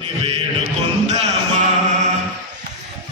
వేడుకొందామా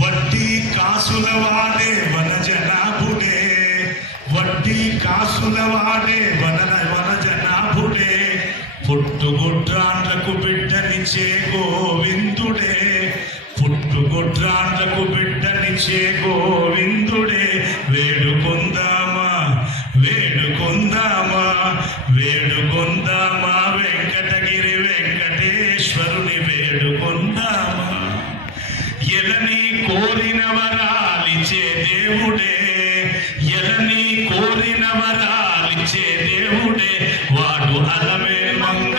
వడ్డీ కాసుల వాడే వనజనాభుడే, వడ్డీ కాసుల వాడే వనజనాభుడే, పుట్టుగొడ్రాండ్లకు బిడ్డనిచ్చే గోవిందుడే, పుట్టుగొడ్రాండ్లకు బిడ్డనిచ్చే గోవిందుడే. వేడుకొందామా వేడుకొందామా వేడుకొందామా వెంకటగిరి వెంకటేశ్వరుని వేడుకొందామా. ఎలని కోరిన వరాలిచ్చే దేవుడే, ఎలని కోరిన వరాలిచ్చే దేవుడే, వాడు అలమే మంగ,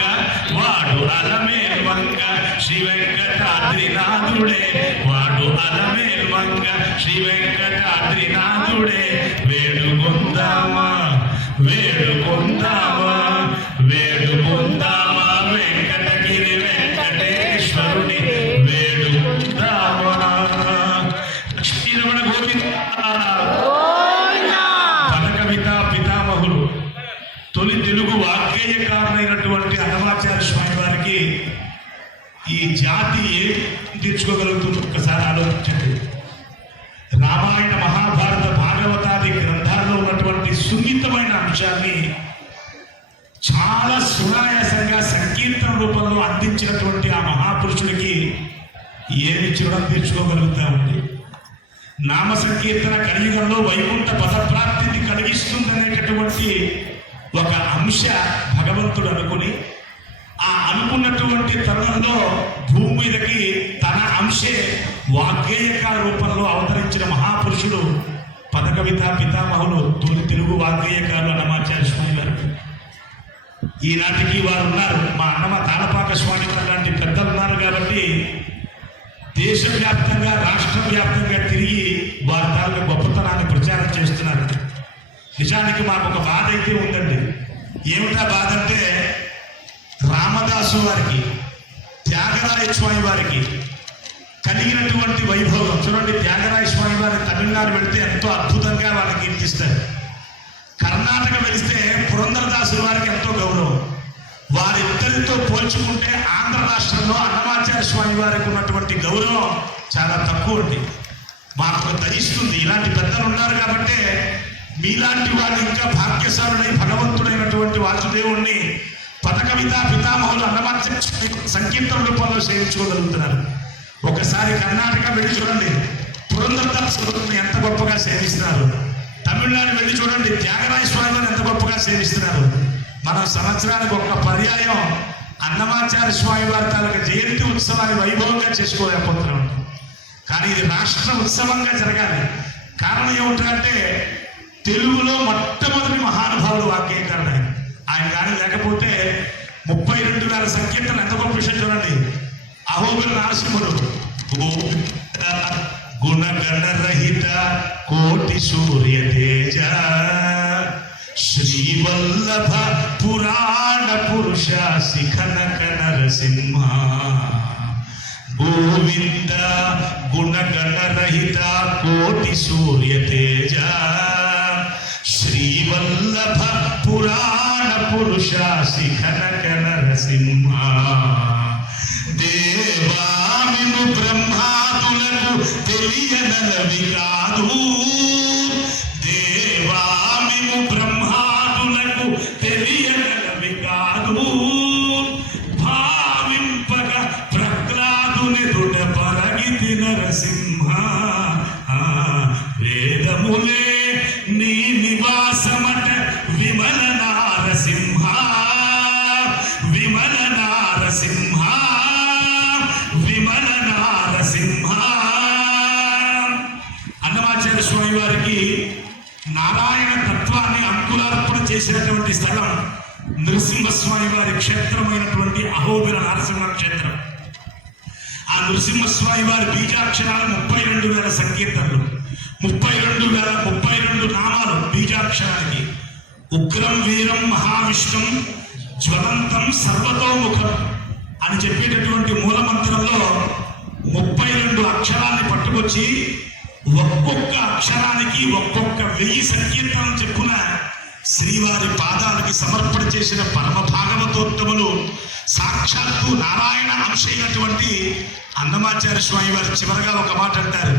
వాడు అలమే మంగ శ్రీ వెంకటాద్రినాథుడే, వాడు అలమే మంగ శ్రీ వెంకటాద్రినాథుడే. వేడుకొందామా వేడుకొందామా వేడుకొందామా వెంకటగిరి వెంకటేశ్వరుని వేడుకొందామా. లక్ష్మీరమణ గోవింద. పదకవిత పితామహులు తొలి తెలుగు వాగ్గేయకారులైనటువంటి అన్నమాచార్య స్వామి వారికి ఈ జాతి ఏం తీర్చుకోగలుగుతుంది ఒక్కసారి ఆలోచించండి. రామాయణ మహాభారత భాగవతాది గ్రంథాల్లో ఉన్నటువంటి సున్నితమైన అంశాన్ని చాలా సునాయాసంగా సంకీర్తన రూపంలో అందించినటువంటి ఆ మహాపురుషుడికి ఏమి చూడడం తీర్చుకోగలుగుతా ఉంది. నామ సంకీర్తన కలియుగంలో వైకుంఠ పదప్రాప్తిని కలిగిస్తుందనేటటువంటి ఒక అంశ భగవంతుడు అనుకుని ఆ అనుకున్నటువంటి తరుణంలో భూమి మీదకి తన అంశే వాగ్గేయక రూపంలో అవతరించిన మహాపురుషుడు పదకవిత పితామహులు తొలి తెలుగు వాగ్గేయకారులు అన్నమాచార్య స్వామి వారు. ఈనాటికి వారు ఉన్నారు. మా అన్నమ తాళపాక స్వామి వారు లాంటి పెద్దలు ఉన్నారు కాబట్టి దేశవ్యాప్తంగా రాష్ట్ర వ్యాప్తంగా తిరిగి వారి తాలూకు గొప్పతనాన్ని ప్రచారం చేస్తున్నారు. నిజానికి మాకు ఒక బాధ అయితే ఉందండి. ఏమిటా బాధ అంటే రామదాసు వారికి, త్యాగరాయ స్వామి వారికి కలిగినటువంటి వైభవం చూడండి. త్యాగరాయ స్వామి వారి తమిళనాడు వెళితే ఎంతో అద్భుతంగా వాళ్ళని కీర్తిస్తారు. కర్ణాటక వెళితే పురంధరదాసు వారికి ఎంతో గౌరవం. వారిద్దరితో పోల్చుకుంటే ఆంధ్ర రాష్ట్రంలో అన్నమాచార్య స్వామి వారికి ఉన్నటువంటి గౌరవం చాలా తక్కువ ఉంది. మాకు ధరిస్తుంది. ఇలాంటి పెద్దలు ఉన్నారు కాబట్టి మీలాంటి వాళ్ళు ఇంకా భాగ్యశాలుడై భగవంతుడైనటువంటి వాసుదేవుణ్ణి పదకవిత పితామహులు అన్నమాచార్య సంకీర్తన రూపంలో సేవించుకోగలుగుతున్నారు. ఒకసారి కర్ణాటక వెళ్ళి చూడండి, పురంధరదాసు ఎంత గొప్పగా సేవిస్తున్నారు. తమిళనాడు వెళ్ళి చూడండి, త్యాగరాయ స్వామి ఎంత గొప్పగా సేవిస్తున్నారు. మనం సంవత్సరానికి ఒక్క పర్యాయం అన్నమాచార్య స్వామి వారి తాలూకు జయంతి ఉత్సవాన్ని వైభవంగా చేసుకోలేకపోతున్నాం. కానీ ఇది రాష్ట్ర ఉత్సవంగా జరగాలి. కారణం ఏమిటంటే తెలుగులో మొట్టమొదటి మహానుభావుడు వాగ్గేయకారుడు ఆయన కానీ లేకపోతే 32,000 సంకీర్తన ఎంత గొప్ప విషయం చూడండి. అహోబిల నరసింహుడు గుణగణరహిత కోటి సూర్య తేజ శ్రీవల్లభ పురాణ పురుష శిఖనక నరసింహ గోవింద గుణగణరహిత కోటి సూర్య తేజ శ్రీవల్లభ పురాణ పురుష శిఖనక నరసింహ. దేవామిము బ్రహ్మాదులకు తెలియనలవి కాదు, దేవామిము బ్రహ్మాదులకు తెలియనలవి కాదు, భావింపగ ప్రహ్లాదుని దృఢ పరగితి నరసింహ. వేదములే నీ నివాసమట విమల నారసింహ, విమల నారసింహ, విమల నారసింహ. అన్నమాచార్య స్వామి వారికి నారాయణ తత్వాన్ని అంకురార్పణ చేసినటువంటి స్థలం నృసింహస్వామి వారి క్షేత్రమైనటువంటి అహోబిల నరసింహ క్షేత్రం. ఆ నృసింహస్వామి వారి బీజాక్షరాలు 32,000 సంకీర్తనలు, 32 నామాలు బీజాక్షరానికి. ఉగ్రం వీరం మహావిష్ణుం జ్వలంతం సర్వతోముఖం అని చెప్పేటటువంటి మూలమంత్రంలో 32 అక్షరాన్ని పట్టుకొచ్చి ఒక్కొక్క అక్షరానికి ఒక్కొక్క 1000 సంకీర్తనలు చెప్పున శ్రీవారి పాదాలకి సమర్పణ చేసిన పరమ భాగవతోత్తములు సాక్షాత్తు నారాయణ అంశైనటువంటి అన్నమాచార్య స్వామి వారు చివరగా ఒక మాట అంటారు,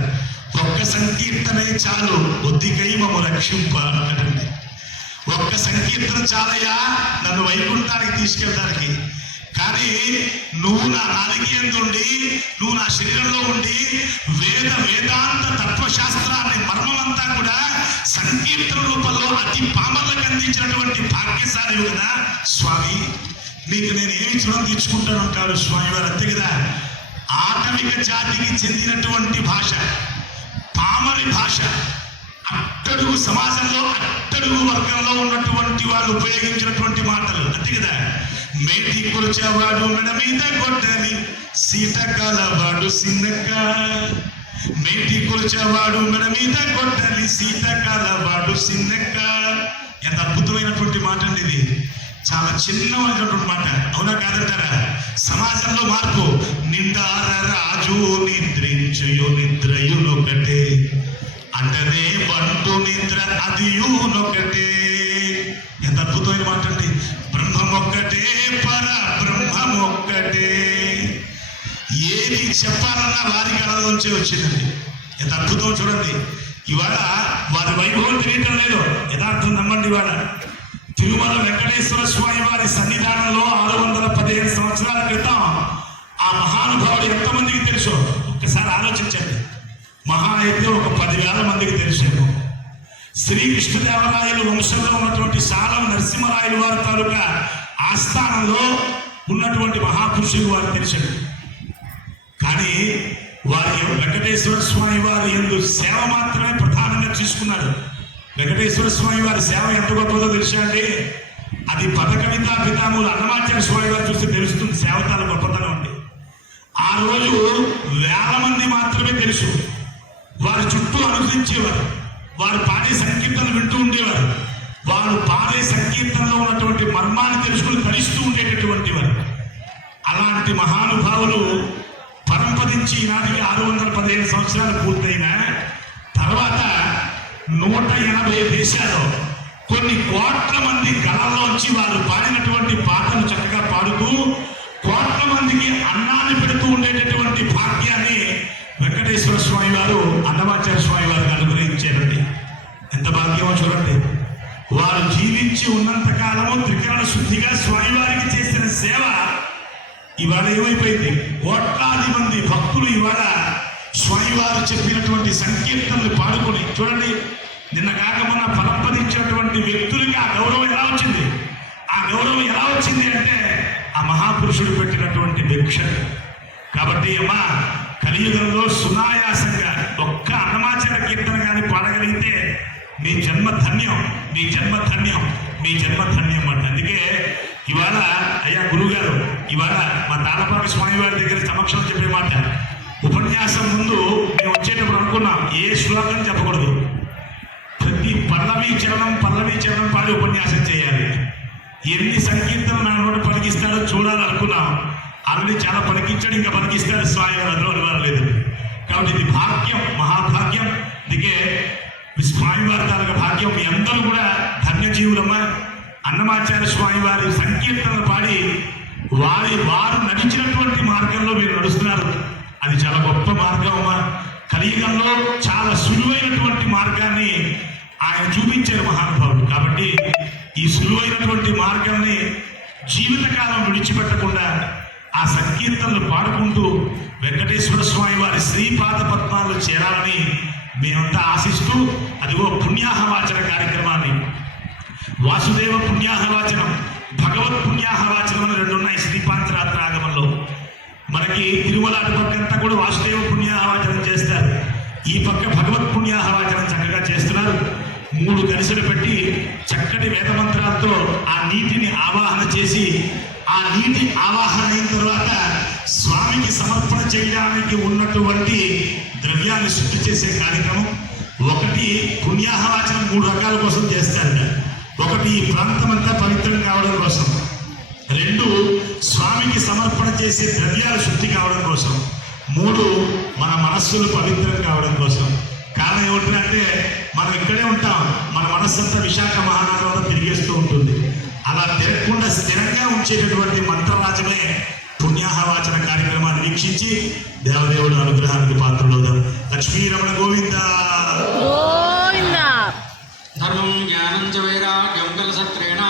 ఒక్క సంకీర్తనే చాలు బుద్ధికై మమ్ము రక్షింప అంటుంది. ఒక్క సంకీర్తన చాలయ్యా నన్ను వైకుంఠానికి తీసుకెళ్ళడానికి. కానీ నువ్వు నా నాలుగేందు ఉండి, నువ్వు నా శరీరంలో ఉండి వేదాంత తత్వశాస్త్రాన్ని మర్మమంతా కూడా సంకీర్తన రూపంలో అతి పామర్లకు అందించినటువంటి భాగ్యశాలి కదా స్వామి, నీకు నేను ఏమి రుణం తీర్చుకుంటాను అంటాడు స్వామి వారు. అంతే కదా, ఆటవిక జాతికి చెందినటువంటి భాష, పామరి భాష, అట్టడుగు సమాజంలో అట్టడుగు వర్గంలో ఉన్నటువంటి వాళ్ళు ఉపయోగించినటువంటి మాటలు. అంతే కదా, మేటి కొలిచేవాడు మెడ మీద కొట్టని సీతకాలవాడు సిన్నక్క, మేటి కొలిచేవాడు మెడ మీద కొట్టని సీతకాలవాడు సిన్నక్క. ఎంత అద్భుతమైనటువంటి మాట అండి ఇది, చాలా చిన్నమైనటువంటి మాట. అవునా కాదంటారా? సమాజంలో మార్పు, నిండార రాజు నిద్రించు నిద్రయునొకటే అంటనే బంటు నిద్ర అదియునొకటే. ఎంత అద్భుతమైన మాట అండి. బ్రహ్మమొక్కటే పర బ్రహ్మమొక్కటే. ఏది చెప్పాలన్నా వారి కళలోంచే వచ్చిందండి. ఎంత అద్భుతం చూడండి. ఇవాళ వారి వైభవం తెలియటం లేదు, యథార్థం నమ్మండి. ఇవాళ తిరుమల వెంకటేశ్వర స్వామి వారి సన్నిధానంలో 615 సంవత్సరాల క్రితం ఆ మహానుభావుడు ఎంతమందికి తెలుసో ఒక్కసారి ఆలోచించండి. మహా అయితే ఒక 10,000 మందికి తెలిసేమో. శ్రీకృష్ణదేవరాయలు వంశంలో ఉన్నటువంటి సాలం నరసింహరాయలు వారి తాలూకా ఆస్థానంలో ఉన్నటువంటి మహాపురుషులు వారు తెలిసాడు. కానీ వారి వెంకటేశ్వర స్వామి వారి యందు సేవ మాత్రమే ప్రధానంగా తీసుకున్నారు. వెంకటేశ్వర స్వామి వారి సేవ ఎంత గొప్పదో తెలుసా అండి? అది పదకవితా పితామూలు అన్నమాచార్య స్వామి వారు చూస్తే తెలుస్తుంది సేవతాల గొప్పతనం అండి. ఆ రోజు 1000 మంది మాత్రమే తెలుసు. వారి చుట్టూ అనుసరించేవారు, వారు పాడే సంకీర్తనలు వింటూ ఉండేవారు, వారు పాడే సంకీర్తనలో ఉన్నటువంటి మర్మాన్ని తెలుసుకుని తరిస్తూ ఉండేటటువంటి వారు. అలాంటి మహానుభావులు పరంపదించి ఈనాటికి 615 సంవత్సరాలు పూర్తయిన తర్వాత 180 దేశాల్లో కొన్ని కోట్ల మంది గళంలోంచి వారు పాడినటువంటి పాటలు చక్కగా పాడుతూ కోట్ల మందికి అన్నాన్ని పెడుతూ ఉండేటటువంటి భాగ్యాన్ని వెంకటేశ్వర స్వామి వారు అన్నమాచార్య స్వామి వారికి అనుగ్రహించారండి. ఎంత భాగ్యమో చూడండి. వారు జీవించి ఉన్నంత కాలము త్రికరణ శుద్ధిగా స్వామివారికి చేసిన సేవ ఇవాళ ఏమైపోయింది? కోట్లాది మంది భక్తులు ఇవాళ స్వామివారు చెప్పినటువంటి సంకీర్తనలు పాడుకొని చూడండి. నిన్న కాక మొన్న పరంపదించినటువంటి వ్యక్తులకి ఆ గౌరవం ఎలా వచ్చింది? ఆ గౌరవం ఎలా వచ్చింది అంటే ఆ మహాపురుషుడు పెట్టినటువంటి భిక్ష. కాబట్టి అమ్మా, కలియుగంలో సునాయాసంగా ఒక్క అన్నమాచార్య కీర్తన కానీ పాడగలిగితే మీ జన్మ ధన్యం, మీ జన్మ ధన్యం, మీ జన్మ ధన్యం అంట. అందుకే ఇవాళ అయ్యా గురుగారు, ఇవాళ మా తాళపాక స్వామి వారి దగ్గర సమక్షంలో చెప్పే మాట, ఉపన్యాసం ముందు మేము వచ్చేటప్పుడు అనుకున్నాం ఏ శ్లోకం చెప్పకూడదు, ప్రతి పల్లవి చరణం పాడి ఉపన్యాసం చేయాలి. ఎన్ని సంకీర్తనలు నా నోట పలికిస్తాడో చూడాలనుకున్నాం. ఆల్రెడీ చాలా పలికించాడు, ఇంకా పలికిస్తాడు స్వామి వారు, అందులో అనుమానం లేదు. కాబట్టి ఇది భాగ్యం, మహాభాగ్యం. అందుకే స్వామి వారి తాలూకా భాగ్యం. మీ అందరూ కూడా ధన్యజీవులమ్మా. అన్నమాచార్య స్వామి వారి సంకీర్తనలు పాడి వారు నడిచినటువంటి మార్గంలో మీరు నడుస్తున్నారు. అది చాలా గొప్ప మార్గం అమ్మా. కలియుగంలో చాలా సులువైనటువంటి మార్గాన్ని ఆయన చూపించారు మహానుభావుడు. కాబట్టి ఈ సులువైనటువంటి మార్గాన్ని జీవితకాలం విడిచిపెట్టకుండా ఆ సంకీర్తనలు పాడుకుంటూ వెంకటేశ్వర స్వామి వారి శ్రీపాద పద్మాలు చేరాలని మేమంతా ఆశిస్తూ, అదిగో పుణ్యాహవాచన కార్యక్రమాన్ని, వాసుదేవ పుణ్యాహవాచనం, భగవత్ పుణ్యాహవాచనం అని 2 ఉన్నాయి శ్రీపాంచరాత్ర ఆగమంలో. మనకి తిరుమల అటుపక్కంతా కూడా వాసుదేవ పుణ్యాహవాచనం చేస్తారు, ఈ పక్క భగవత్ పుణ్యాహవాచనం చక్కగా చేస్తున్నారు. 3 గరిసెలు పెట్టి చక్కటి వేదమంత్రాలతో ఆ నీటిని ఆవాహన చేసి, ఆ నీటి ఆవాహన అయిన తర్వాత స్వామికి సమర్పణ చేయడానికి ఉన్నటువంటి ద్రవ్యాన్ని శుద్ధి చేసే కార్యక్రమం. ఒకటి పుణ్యాహవాచనం 3 రకాల కోసం చేస్తారు. ఒకటి ఈ ప్రాంతం అంతా పవిత్రం కావడం కోసం, 2 స్వామికి సమర్పణ చేసే ద్రవ్యాలు శుద్ధి కావడం కోసం, 3 మన మనస్సులు పవిత్రం కావడం కోసం. కారణం ఏమిటంటే మనం ఇక్కడే ఉంటాం, మన మనస్సు అంతా విశాఖ మహానగరంలో తిరిగేస్తూ ఉంటుంది. అలా తిరగకుండా స్థిరంగా ఉంచేటటువంటి మంత్రరాజమే పుణ్యాహవాచన కార్యక్రమాన్ని వీక్షించి దేవదేవుడు అనుగ్రహానికి పాత్రలవుదాం. లక్ష్మీరమణ గోవింద గోవింద. ధర్మం జ్ఞానం చ వైరాగ్యం కలసత్రేణ